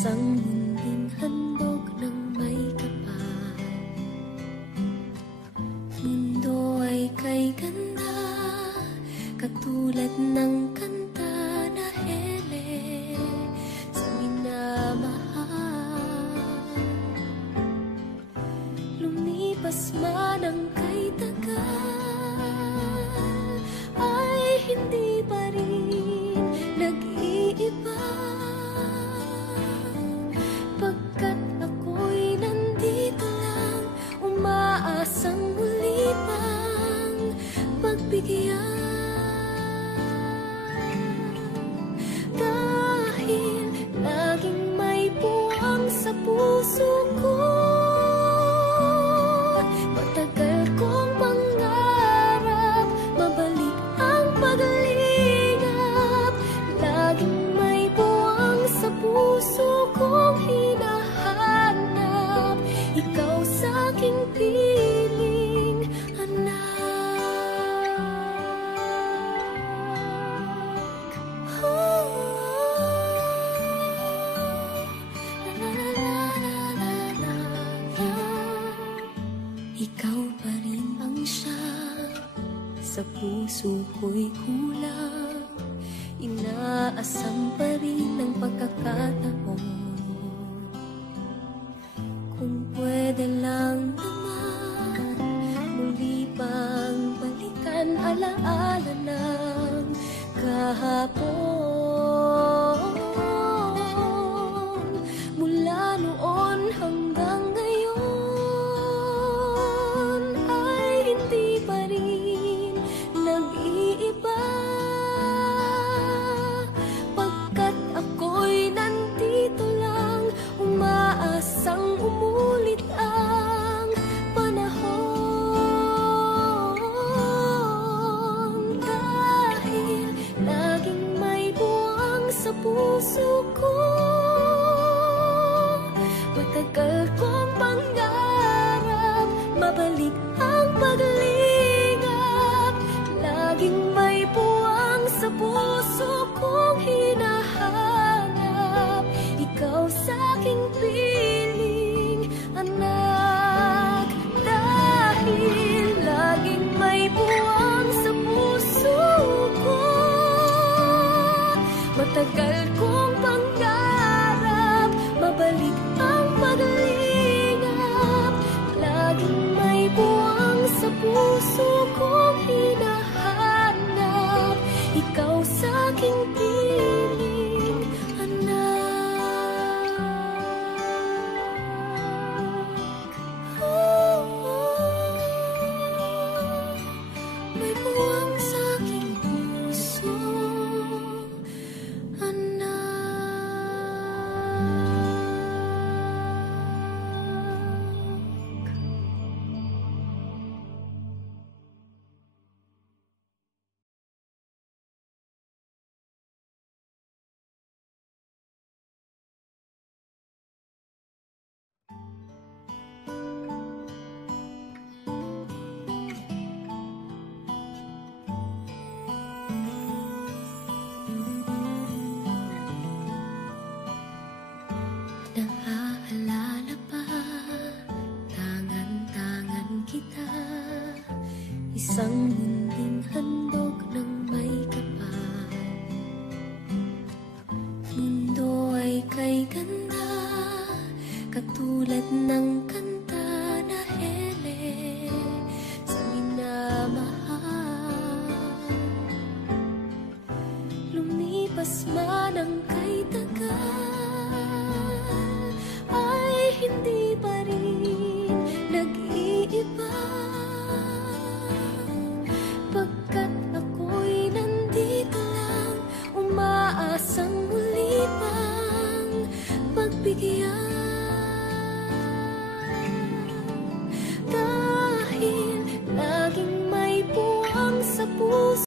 Isang munding handog ng may kapal. Mundo ay kay ganda, katulad ng kanta na hele sa minamahal. Lumipas man ang kay tagal, ay hindi pa rin nag-iiba. Pagkat ako'y nandito lang, umaasang muli pang pagbigyan. Dahil laging may puwang sa puso ko, matagal kong pangarap mabalik ang paglingap. Laging may puwang sa puso kong hinahanap, ikaw sa'king piling anak. Ikaw pa rin ang siya sa puso ko'y kulang. Inaasam pa rin ang pagkakataon. Kung pwede lang naman, muli pang balikan alaala ng kahapon. Mula noon hanggang ngayon, ay hindi pa rin nag-iiba. Pagkat ako'y nandito lang, umaasang umulit ang panahon. Dahil laging may buwang sa puso ko, matagal kong pangarap mabalik ang paglingap. Laging may buwang sa puso kong hinahanap, ikaw sa'king piling anak. Dahil laging may buwang sa puso ko, matagal kong pangarap mabalik ang paglingap. Laging may buwang sa puso kong hinahanap, ikaw sa'king piling anak. May buwang sa'king puso, anak. Naaalala pa, tangan-tangan kita, isang munding handog ng may kapal. Mundo ay kay ganda, katulad ng kanta na hele sa minamahal. Lumipas man ang